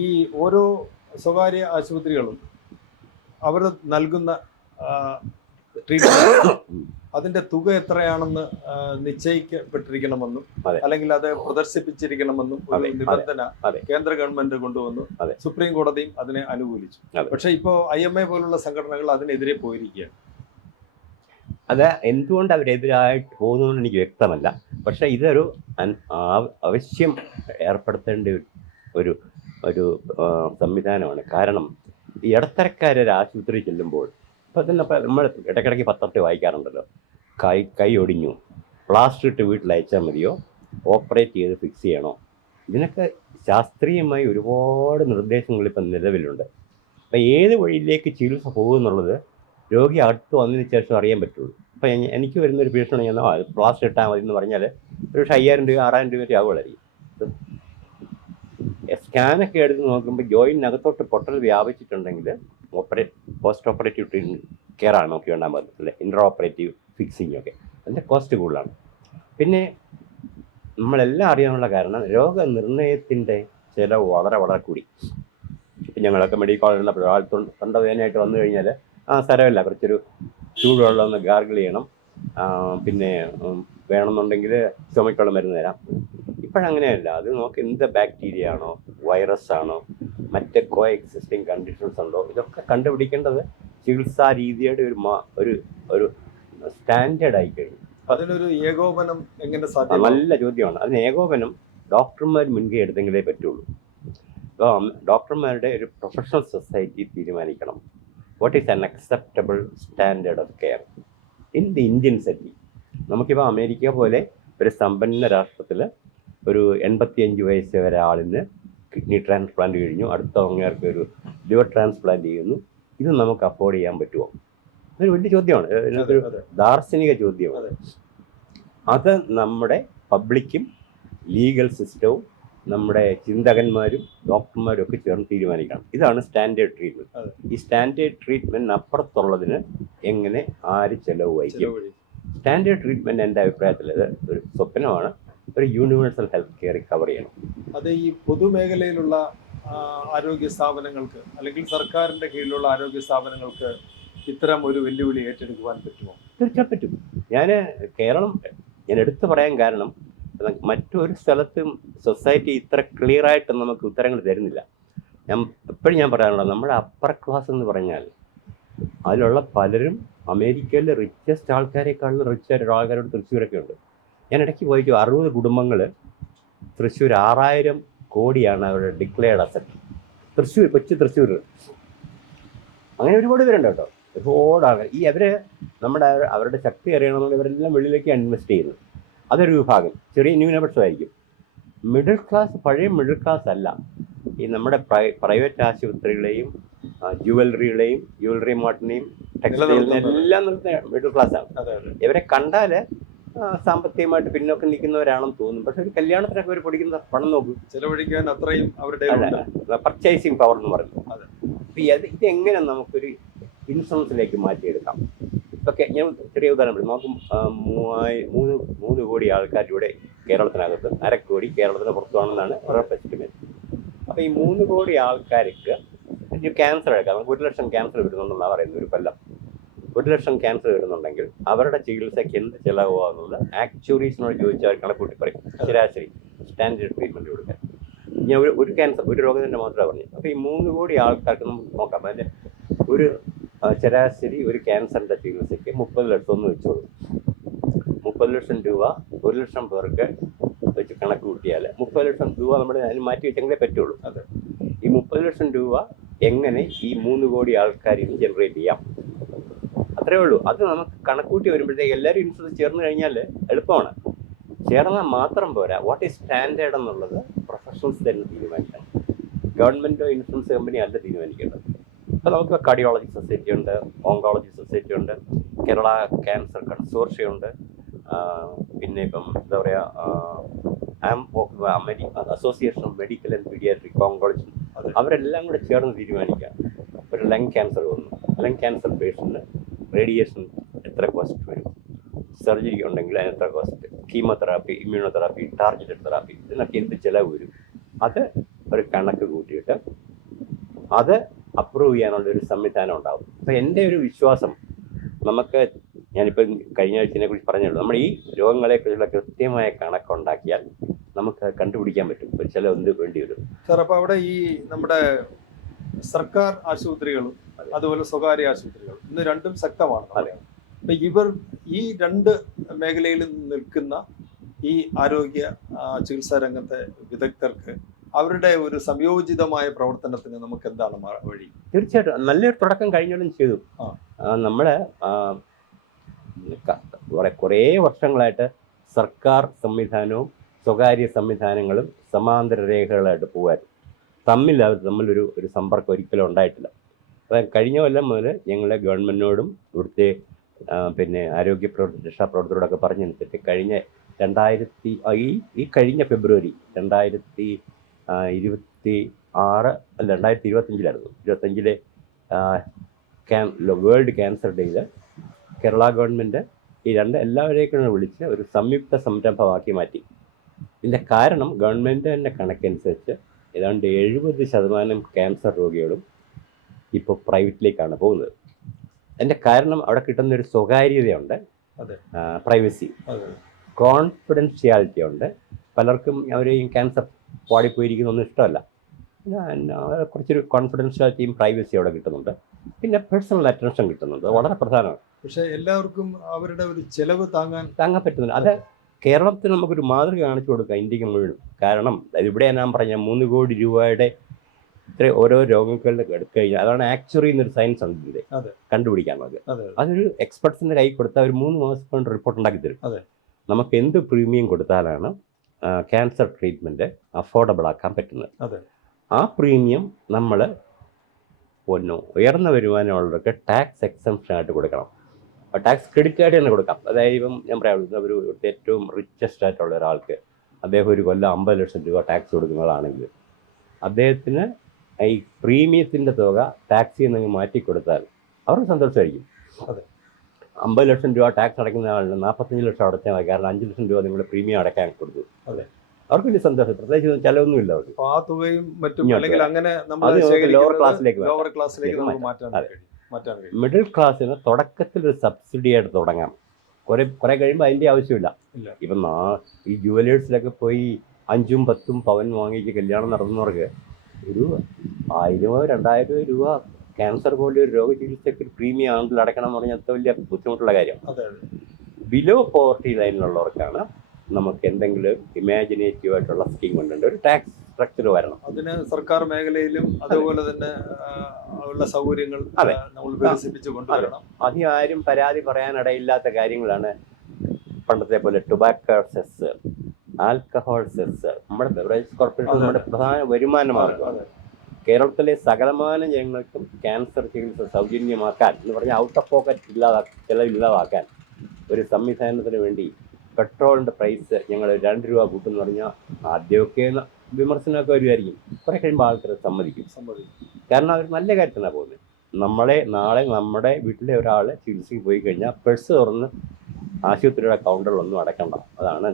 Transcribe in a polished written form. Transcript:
ഈ ഓരോ സ്വകാര്യ ആശുപത്രികളും അവർ നൽകുന്ന ട്രീറ്റ്മെന്റ് അതിന്റെ തുക എത്രയാണെന്ന് നിശ്ചയിക്കപ്പെട്ടിരിക്കണമെന്നും അല്ലെങ്കിൽ അത് പ്രദർശിപ്പിച്ചിരിക്കണമെന്നും ഒരു നിബന്ധന കേന്ദ്ര ഗവൺമെന്റ് കൊണ്ടുവന്നു. സുപ്രീം കോടതിയും അതിനെ അനുകൂലിച്ചു. പക്ഷെ ഇപ്പോ IMA പോലുള്ള സംഘടനകൾ അതിനെതിരെ പോയിരിക്കുകയാണ്. അത് എന്തുകൊണ്ട് അവരെതിരായിട്ട് പോകുന്നതെന്ന് എനിക്ക് വ്യക്തമല്ല. പക്ഷെ ഇതൊരു അവശ്യം ഏർപ്പെടുത്തേണ്ട ഒരു ഒരു സംവിധാനമാണ്. കാരണം ഈ ഇടത്തരക്കാരൊരു ആശുപത്രി ചെല്ലുമ്പോൾ ഇപ്പം തന്നെ നമ്മൾ ഇടയ്ക്കിടയ്ക്ക് പത്രത്തിൽ വായിക്കാറുണ്ടല്ലോ, കൈ ഒടിഞ്ഞു, പ്ലാസ്റ്റർ ഇട്ട് വീട്ടിൽ അയച്ചാൽ മതിയോ, ഓപ്പറേറ്റ് ചെയ്ത് ഫിക്സ് ചെയ്യണോ? ഇതിനൊക്കെ ശാസ്ത്രീയമായി ഒരുപാട് നിർദ്ദേശങ്ങൾ ഇപ്പം നിലവിലുണ്ട്. അപ്പം ഏത് വഴിയിലേക്ക് ചികിത്സ പോകുമെന്നുള്ളത് രോഗി അടുത്ത് വന്നതിന് ശേഷം അറിയാൻ പറ്റുള്ളൂ. അപ്പം എനിക്ക് വരുന്നൊരു ഭീഷണി ഞാൻ പ്ലാസ്റ്റർ ഇട്ടാൽ മതി എന്ന് പറഞ്ഞാൽ ഒരു 5,000 രൂപ 6,000 രൂപ ആവുകയായിരിക്കും. സ്കാനൊക്കെ എടുത്ത് നോക്കുമ്പോൾ ജോയിനകത്തോട്ട് പൊട്ടൽ വ്യാപിച്ചിട്ടുണ്ടെങ്കിൽ പോസ്റ്റ് ഓപ്പറേറ്റീവ് കെയർ ആണ് നോക്കി വേണ്ടാൻ പറ്റത്തില്ല, ഇൻ്റർ ഓപ്പറേറ്റീവ് ഫിക്സിങ് ഒക്കെ അതിൻ്റെ കോസ്റ്റ് കൂടുതലാണ്. പിന്നെ നമ്മളെല്ലാം അറിയാനുള്ള കാരണം രോഗനിർണയത്തിൻ്റെ ചിലവ് വളരെ വളരെ കൂടി. ഇപ്പം ഞങ്ങളൊക്കെ മെഡിക്കൽ കോളേജിൽ ഉള്ളപ്പോൾ ആൾ തൊണ്ടവേദനയായിട്ട് വന്നു കഴിഞ്ഞാൽ സ്ഥലമില്ല, കുറച്ചൊരു ചൂടുവെള്ളം ഒന്ന് ഗാർഗിൾ ചെയ്യണം, പിന്നെ വേണമെന്നുണ്ടെങ്കിൽ ചുമക്കുള്ള മരുന്ന് തരാം. ഇപ്പോഴങ്ങനെയല്ല. അത് നോക്കി എന്ത് ബാക്ടീരിയ ആണോ, വൈറസ് ആണോ, മറ്റ് കോ എക്സിസ്റ്റിംഗ് കണ്ടീഷൻസ് ഉണ്ടോ, ഇതൊക്കെ കണ്ടുപിടിക്കേണ്ടത് ചികിത്സാ രീതിയുടെ ഒരു ഒരു സ്റ്റാൻഡേർഡ് ആയി കഴിഞ്ഞു. അതിനൊരു ഏകോപനം എങ്ങനെ സാധ്യം? നല്ല ചോദ്യമാണ്. അതിന് ഏകോപനം ഡോക്ടർമാർ മുൻകൈ എടുത്തെങ്കിലേ പറ്റുള്ളൂ. അപ്പോൾ ഡോക്ടർമാരുടെ ഒരു പ്രൊഫഷണൽ സൊസൈറ്റി തീരുമാനിക്കണം what is an acceptable standard of care in the Indian setting. നമുക്കിപ്പോൾ അമേരിക്ക പോലെ ഒരു സമ്പന്ന രാഷ്ട്രത്തിൽ ഒരു 85 വയസ്സ് വരെ ആളിന് കിഡ്നി ട്രാൻസ്പ്ലാന്റ് കഴിഞ്ഞു, അടുത്ത അങ്ങേർക്ക് ഒരു ലിവർ ട്രാൻസ്പ്ലാന്റ് ചെയ്യുന്നു. ഇത് നമുക്ക് അഫോർഡ് ചെയ്യാൻ പറ്റുമോ? അതൊരു വലിയ ചോദ്യമാണ്, ഇതിനൊരു ദാർശനിക ചോദ്യമാണ്. അത് നമ്മുടെ പബ്ലിക്കും ലീഗൽ സിസ്റ്റവും നമ്മുടെ ചിന്തകന്മാരും ഡോക്ടർമാരും ഒക്കെ ചേർന്ന് തീരുമാനിക്കണം. ഇതാണ് സ്റ്റാൻഡേർഡ് ട്രീറ്റ്മെൻറ്റ്. ഈ സ്റ്റാൻഡേർഡ് ട്രീറ്റ്മെൻറ്റിന് അപ്പുറത്തുള്ളതിന് എങ്ങനെ ആര് ചെലവ് വഹിക്കും? സ്റ്റാൻഡേർഡ് ട്രീറ്റ്മെൻറ്റ് എൻ്റെ അഭിപ്രായത്തിൽ ഇത് ഒരു സ്വപ്നമാണ്. ഒരു യൂണിവേഴ്സൽ ഹെൽത്ത് കെയർ കവർ ചെയ്യണം. അത് ഈ പൊതുമേഖലയിലുള്ള ആരോഗ്യ സ്ഥാപനങ്ങൾക്ക് അല്ലെങ്കിൽ സർക്കാരിൻ്റെ കീഴിലുള്ള ആരോഗ്യ സ്ഥാപനങ്ങൾക്ക് ഇത്തരം ഒരു വെല്ലുവിളി ഏറ്റെടുക്കുവാൻ പറ്റുമോ? തീർച്ചയായും പറ്റും. കേരളം ഞാൻ എടുത്തു പറയാൻ കാരണം മറ്റൊരു സ്ഥലത്തും സൊസൈറ്റി ഇത്ര ക്ലിയറായിട്ട് നമുക്ക് ഉത്തരങ്ങൾ തരുന്നില്ല. എപ്പോഴും ഞാൻ പറയാനുള്ളത്, നമ്മുടെ അപ്പർ ക്ലാസ് എന്ന് പറഞ്ഞാൽ അതിലുള്ള പലരും അമേരിക്കയിലെ റിച്ചസ്റ്റ് ആൾക്കാരെക്കാളും റിച്ചായിട്ട് ആൾക്കാരോട് തൃശ്ശൂരൊക്കെ ഉണ്ട്. ഞാൻ ഇടയ്ക്ക് പോയിട്ട് 60 കുടുംബങ്ങൾ തൃശ്ശൂർ 6,000 കോടിയാണ് അവരുടെ ഡിക്ലെയർഡ് അസറ്റ്. തൃശ്ശൂർ, കൊച്ചു തൃശ്ശൂർ, അങ്ങനെ ഒരുപാട് പേരുണ്ട് കേട്ടോ. ഒരുപാട് ആൾക്കാർ അവരുടെ ശക്തി അറിയണമെന്നുള്ള ഇവരെല്ലാം വെളിയിലേക്കാണ് ഇൻവെസ്റ്റ് ചെയ്യുന്നത്. അതൊരു വിഭാഗം, ചെറിയ ന്യൂനപക്ഷമായിരിക്കും. മിഡിൽ ക്ലാസ് പഴയ മിഡിൽ ക്ലാസ് അല്ല. ഈ നമ്മുടെ പ്രൈവറ്റ് ആശുപത്രികളെയും ജുവലറി മാർട്ടിനെയും ടെക്സ്റ്റൈലിനെയും എല്ലാം നിർത്തുന്ന മിഡിൽ ക്ലാസ്സാണ്. ഇവരെ കണ്ടാൽ സാമ്പത്തികമായിട്ട് പിന്നോക്കം നിൽക്കുന്നവരാണെന്ന് തോന്നും. പക്ഷെ ഒരു കല്യാണത്തിനൊക്കെ അവർ പഠിക്കുന്ന പണം നോക്കും, ചെലവഴിക്കാൻ അത്രയും അവരുടെ പർച്ചേസിങ് പവർ എന്ന് പറയുന്നത്. അപ്പം ഇതെങ്ങനെ നമുക്കൊരു ഇൻഷുറൻസിലേക്ക് മാറ്റിയെടുക്കാം? ഇതൊക്കെ ഞാൻ ചെറിയ ഉദാഹരണം പറയും. നോക്കും, 3 കോടി ആൾക്കാർ ഇവിടെ കേരളത്തിനകത്ത്, 1/2 കോടി കേരളത്തിന് പുറത്തുവാണെന്നാണ് റഫ് എസ്റ്റിമേറ്റ്. അപ്പോൾ ഈ 3 കോടി ആൾക്കാർക്ക് ക്യാൻസർ എടുക്കാം. 1 ലക്ഷം ക്യാൻസർ വരുന്നുണ്ടെന്നാണ് പറയുന്നത് ഒരു കൊല്ലം. 1 ലക്ഷം ക്യാൻസർ വരുന്നുണ്ടെങ്കിൽ അവരുടെ ചികിത്സയ്ക്ക് എന്ത് ചിലവാകുന്നത് ആക്ച്വറീസിനോട് ചോദിച്ചാൽ കണക്കൂട്ടി പറയും. ശരാശരി സ്റ്റാൻഡേർഡ് ട്രീറ്റ്മെൻറ്റ് കൊടുക്കാൻ. ഞാൻ ഒരു രോഗത്തിൻ്റെ മാത്രമേ പറഞ്ഞു. അപ്പോൾ ഈ 3 കോടി ആൾക്കാർക്ക് നമുക്ക് നോക്കാം. അതിൻ്റെ ഒരു ശരാശരി ഒരു ക്യാൻസറിൻ്റെ ചികിത്സയ്ക്ക് 30 ലക്ഷം ഒന്ന് വെച്ചോളൂ. 30 ലക്ഷം രൂപ 1 ലക്ഷം പേർക്ക് വെച്ച് കണക്ക് കൂട്ടിയാൽ 30 ലക്ഷം രൂപ നമ്മൾ അതിന് മാറ്റി വെച്ചെങ്കിലേ പറ്റുള്ളൂ. അത് ഈ 30 ലക്ഷം രൂപ എങ്ങനെ ഈ 3 കോടി ആൾക്കാരിൽ നിന്ന് ജനറേറ്റ് ചെയ്യാം? അത്രേ ഉള്ളൂ. അത് നമുക്ക് കണക്കൂട്ടി വരുമ്പോഴത്തേക്ക് എല്ലാവരും ഇൻഷുറൻസ് ചേർന്ന് കഴിഞ്ഞാൽ എളുപ്പമാണ്. ചേർന്നാൽ മാത്രം പോരാ, വാട്ട് ഈസ് സ്റ്റാൻഡേർഡ് എന്നുള്ളത് പ്രൊഫഷണൽസ് തന്നെ തീരുമാനിക്കണം. ഗവൺമെൻറ്റോ ഇൻഷുറൻസ് കമ്പനി അല്ല തീരുമാനിക്കേണ്ടത്. ഇപ്പോൾ നമുക്ക് കാർഡിയോളജി സൊസൈറ്റി ഉണ്ട്, ഓങ്കോളജി സൊസൈറ്റി ഉണ്ട്, കേരള ക്യാൻസർ കൺസോർഷ്യം ഉണ്ട്, പിന്നെ ഇപ്പം എന്താ പറയുക, association of medical and paediatric oncology, അവരെല്ലാം കൂടെ ചേർന്ന് തീരുമാനിക്കാം. ഒരു ലങ് ക്യാൻസർ വന്നു, ലങ് ക്യാൻസർ പേഷ്യൻറ്റിന് റേഡിയേഷൻ എത്ര കോസ്റ്റ് വരും, സർജറി ഉണ്ടെങ്കിൽ അതിന് എത്ര cost, chemotherapy, immunotherapy, targeted therapy, ഇതിനൊക്കെ എന്ത് ചിലവ് വരും, അത് ഒരു കണക്ക് കൂട്ടിയിട്ട് അത് അപ്രൂവ് ചെയ്യാനുള്ള ഒരു സംവിധാനം ഉണ്ടാകും. അപ്പം എൻ്റെ ഒരു വിശ്വാസം, നമുക്ക് ഞാനിപ്പോൾ കഴിഞ്ഞ ആഴ്ചയെ കുറിച്ച് പറഞ്ഞുള്ളൂ, നമ്മൾ ഈ രോഗങ്ങളെക്കുറിച്ചുള്ള കൃത്യമായ കണക്കുണ്ടാക്കിയാൽ നമുക്ക് കണ്ടുപിടിക്കാൻ പറ്റും ഒരു ചില എന്ത് വേണ്ടി വരും. സാർ, അപ്പോൾ അവിടെ ഈ നമ്മുടെ സർക്കാർ ആശുപത്രികളും അതുപോലെ സ്വകാര്യ ആശുപത്രികളും ഇന്ന് രണ്ടും ശക്തമാണ്. അപ്പൊ ഇവർ ഈ രണ്ട് മേഖലയിൽ നിൽക്കുന്ന ഈ ആരോഗ്യ ചികിത്സാ രംഗത്തെ വിദഗ്ധർക്ക് അവരുടെ ഒരു സംയോജിതമായ പ്രവർത്തനത്തിന് നമുക്ക് എന്താണ് വഴി? തീർച്ചയായിട്ടും നല്ലൊരു തുടക്കം കഴിഞ്ഞോളും ചെയ്തു. നമ്മള് കുറേ വർഷങ്ങളായിട്ട് സർക്കാർ സംവിധാനവും സ്വകാര്യ സംവിധാനങ്ങളും സമാന്തര രേഖകളായിട്ട് പോകുമായിരുന്നു. തമ്മിലൊരു സമ്പർക്കം ഒരിക്കലും ഉണ്ടായിട്ടില്ല. അപ്പം കഴിഞ്ഞ കൊല്ലം മുതൽ ഞങ്ങളെ ഗവൺമെൻറ്റിനോടും ഇവിടുത്തെ പിന്നെ ആരോഗ്യ രക്ഷാപ്രവർത്തകരോടൊക്കെ പറഞ്ഞനുസരിച്ച് കഴിഞ്ഞ ഫെബ്രുവരി 2025 വേൾഡ് ക്യാൻസർ ഡേയിൽ കേരള ഗവൺമെൻറ് ഈ എല്ലാവരെയും വിളിച്ച് ഒരു സംയുക്ത സംരംഭമാക്കി മാറ്റി. ഇതിൻ്റെ കാരണം ഗവൺമെൻറ്റിൻ്റെ കണക്കനുസരിച്ച് ഏതാണ്ട് 70% ക്യാൻസർ രോഗികളും ഇപ്പോൾ പ്രൈവറ്റിലേക്കാണ് പോകുന്നത്. അതിൻ്റെ കാരണം അവിടെ കിട്ടുന്നൊരു സ്വകാര്യതയുണ്ട്, പ്രൈവസി, കോൺഫിഡൻഷ്യാലിറ്റി ഉണ്ട്. പലർക്കും അവർ ഈ ക്യാൻസർ പാടിപ്പോയിരിക്കുന്നൊന്നും ഇഷ്ടമല്ല. കുറച്ചൊരു കോൺഫിഡൻഷ്യാലിറ്റിയും പ്രൈവസിയും അവിടെ കിട്ടുന്നുണ്ട്. പിന്നെ പേഴ്സണൽ അറ്റൻഷൻ കിട്ടുന്നുണ്ട്, വളരെ പ്രധാനമാണ്. പക്ഷേ എല്ലാവർക്കും അവരുടെ ഒരു ചെലവ് താങ്ങാൻ പറ്റുന്നില്ല. അത് കേരളത്തിൽ നമുക്കൊരു മാതൃക കാണിച്ചു കൊടുക്കാം ഇന്ത്യക്ക് മുഴുവൻ. കാരണം ഇവിടെ ഞാൻ പറഞ്ഞ 3 കോടി രൂപയുടെ ഇത്ര ഓരോ രോഗങ്ങളുടെ എടുത്തു കഴിഞ്ഞാൽ അതാണ് ആക്ച്വറി എന്നൊരു സയൻസ് ഉണ്ട് ഇതിൻ്റെ കണ്ടുപിടിക്കാനുള്ളത്. അതൊരു എക്സ്പെർട്സിൻ്റെ കൈ കൊടുത്താൽ ഒരു 3 മാസം കൊണ്ട് റിപ്പോർട്ട് ഉണ്ടാക്കി തരും. നമുക്ക് എന്ത് പ്രീമിയം കൊടുത്താലാണ് ക്യാൻസർ ട്രീറ്റ്മെൻറ്റ് അഫോർഡബിൾ ആക്കാൻ പറ്റുന്നത്. ആ പ്രീമിയം നമ്മൾ ഉയർന്ന വരുമാനമുള്ളവർക്ക് ടാക്സ് എക്സംപ്ഷൻ ആയിട്ട് കൊടുക്കണം. ടാക്സ് ക്രെഡിറ്റ് ആയിട്ട് തന്നെ കൊടുക്കാം. അതായത് ഇപ്പം ഞാൻ പറയാം, ഒരു ഏറ്റവും റിച്ചസ്റ്റ് ആയിട്ടുള്ള ഒരാൾക്ക് അദ്ദേഹം ഒരു കൊല്ലം 50 ലക്ഷം രൂപ ടാക്സ് കൊടുക്കുന്നതാണെങ്കിൽ അദ്ദേഹത്തിന് ഈ പ്രീമിയത്തിൻ്റെ തുക ടാക്സിൽ നിന്ന് മാറ്റിക്കൊടുത്താൽ അവർക്ക് സന്തോഷമായിരിക്കും. 50 ലക്ഷം രൂപ ടാക്സ് അടയ്ക്കുന്ന ആളിന് 45 ലക്ഷം അടച്ചാൽ മതി. കാരണം 5 ലക്ഷം രൂപ നിങ്ങൾ പ്രീമിയം അടയ്ക്കാൻ കൊടുത്തു. അവർക്ക് വലിയ സന്തോഷം, പ്രത്യേകിച്ച് ചിലവൊന്നുമില്ല അവർക്ക്. ആ തുകയും മറ്റും അല്ലെങ്കിൽ അങ്ങനെ ലോവർ ക്ലാസ്സിലേക്ക് മാറ്റാൻ കഴിയും. മിഡിൽ ക്ലാസ്സിന് തുടക്കത്തിൽ ഒരു സബ്സിഡി ആയിട്ട് തുടങ്ങാം. കുറെ കഴിയുമ്പോൾ അതിൻ്റെ ആവശ്യമില്ല. ഇപ്പം ഈ ജുവലേഴ്സിലൊക്കെ പോയി 5ഉം 10ഉം പവൻ വാങ്ങിച്ച് കല്യാണം നടത്തുന്നവർക്ക് ഒരു 1000-2000 രൂപ ക്യാൻസർ പോലെ ഒരു രോഗചികിത്സയ്ക്ക് പ്രീമിയം ആണെങ്കിൽ അടയ്ക്കണം എന്ന് പറഞ്ഞാൽ അത്ര വലിയ ബുദ്ധിമുട്ടുള്ള കാര്യം. ബിലോ പോവർട്ടി ലൈനിലുള്ളവർക്കാണ് നമുക്ക് എന്തെങ്കിലും ഇമാജിനേറ്റീവ് ആയിട്ടുള്ള സ്കീം കൊണ്ടുണ്ട്. ഒരു ടാക്സ് സ്ട്രക്ചർ വരണം. അതിന് സർക്കാർ മേഖലയിലും അതുപോലെ തന്നെ ഉള്ള സൗകര്യങ്ങൾ നമ്മൾ വികസിപ്പിച്ചു കൊണ്ടുവരണം. അധികം ആരും പരാതി പറയാനിടയില്ലാത്ത കാര്യങ്ങളാണ്. പണ്ടത്തെ പോലെ ടൊബാക്കോ സെസ്, ആൽക്കഹോൾ സെസ്, നമ്മുടെ ബെവറേജ് കോർപ്പറേഷൻ നമ്മുടെ പ്രധാന വരുമാന മാർഗമാണ്. കേരളത്തിലെ സകലമാന ജനങ്ങൾക്കും ക്യാൻസർ ചികിത്സ സൗജന്യമാക്കാൻ എന്ന് പറഞ്ഞാൽ ഔട്ട് ഓഫ് പോക്കറ്റ് ചിലവില്ലാതാക്കാൻ ഒരു സംവിധാനത്തിന് വേണ്ടി പെട്രോളിൻ്റെ പ്രൈസ് ഞങ്ങൾ 2 രൂപ കൂട്ടുമെന്ന് പറഞ്ഞാൽ ആദ്യമൊക്കെ വിമർശനമൊക്കെ വരുമായിരിക്കും. കുറേ കഴിയുമ്പോൾ ആൾക്കാർ സമ്മതിക്കും. കാരണം അവർ നല്ല കാര്യത്തിനാണ് പോകുന്നത്. നാളെ നമ്മുടെ വീട്ടിലെ ഒരാൾ ചികിത്സയ്ക്ക് പോയി കഴിഞ്ഞാൽ പേഴ്സ് തുറന്ന് ആശുപത്രിയുടെ കൗണ്ടറിലൊന്നും അടയ്ക്കണ്ട. അതാണ്